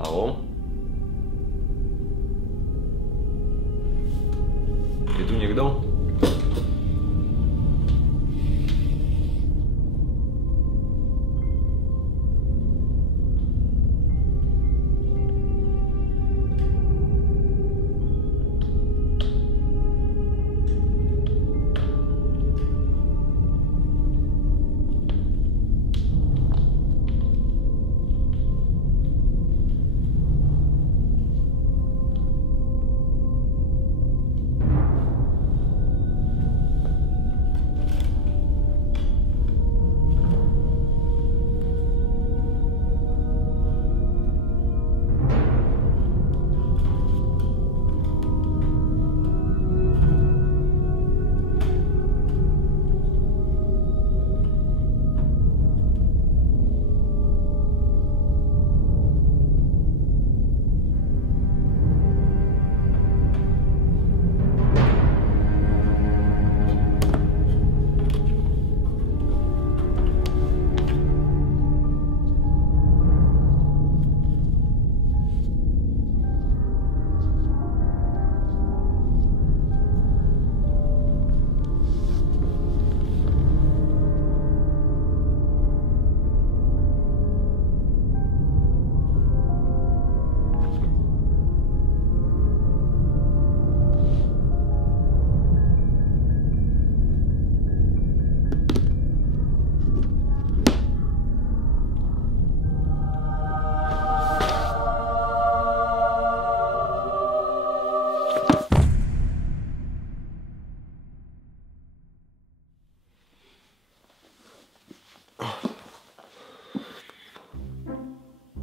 Haló? Je tu niekto?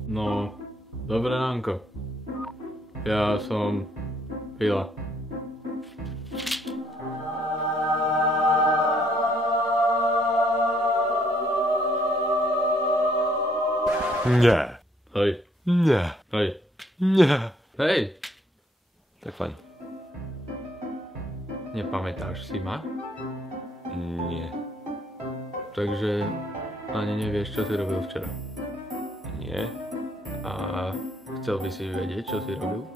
No, dobré ránko. Ja som Hila. Nie. Hej. Nie. Hej. Nie. Hej. Tak fajn. Nepamätáš si ma? Nie. Takže ani nevieš, čo si robil včera. Nie. A chcel by si vedieť, čo si robil?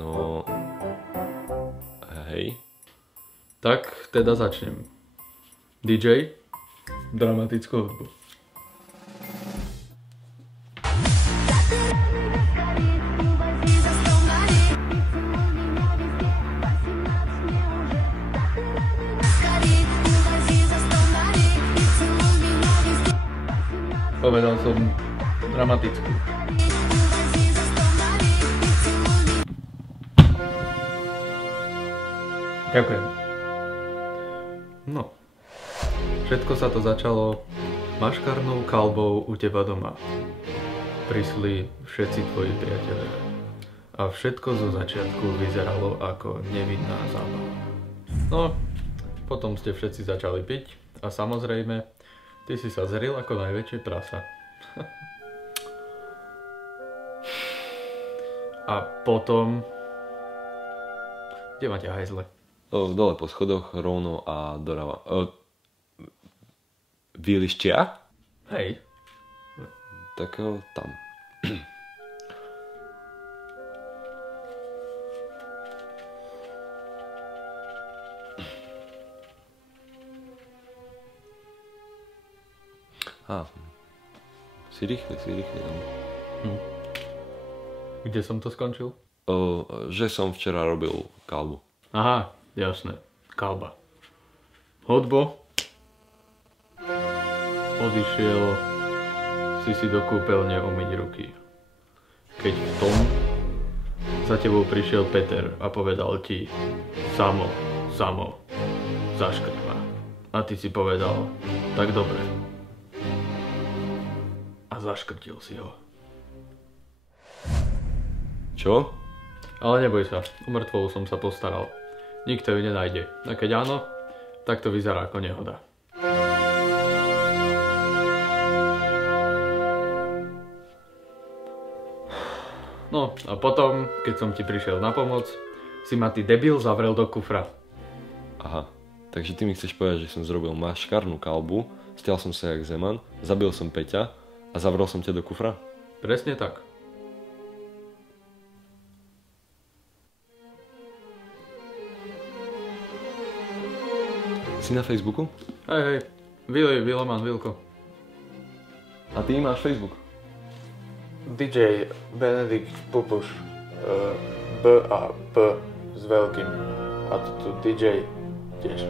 No... Hej. Tak teda začnem. DJ, dramatickú hudbu. Povedal som dramatickú. Ďakujem. No, všetko sa to začalo maškarnou kalbou u teba doma. Prišli všetci tvoji priatelia. A všetko zo začiatku vyzeralo ako nevinná zábava. No, potom ste všetci začali piť a samozrejme, ty si sa zril ako najväčšie prasa. A potom... Kde máte hajzle? Dole po schodoch, rovno a doľava. Výlištia? Hej. Tak tam. Si rýchly, no. Kde som to skončil? Že som včera robil kalbu. Aha, jasné. Kalba. Hudbo. Odišiel si do kúpeľne umyť ruky. Keď v tom za tebou prišiel Peter a povedal ti Samo, zaškrt ma. A ty si povedal, tak dobre. A zaškrtil si ho. Čo? Ale neboj sa, o mŕtvolu som sa postaral. Nikto ju nenájde. A keď áno, tak to vyzerá ako nehoda. No a potom, keď som ti prišiel na pomoc, si ma ty debil zavrel do kufra. Aha, takže ty mi chceš povedať, že som zrobil maškarnú kalbu, stial som sa jak Zeman, zabil som Peťa a zavrel som ťa do kufra? Presne tak. Si na Facebooku? Hej, Viloman, Vilko. A ty máš Facebook? DJ Benedikt Pupuš, B a P s veľkým. A tu DJ tiež.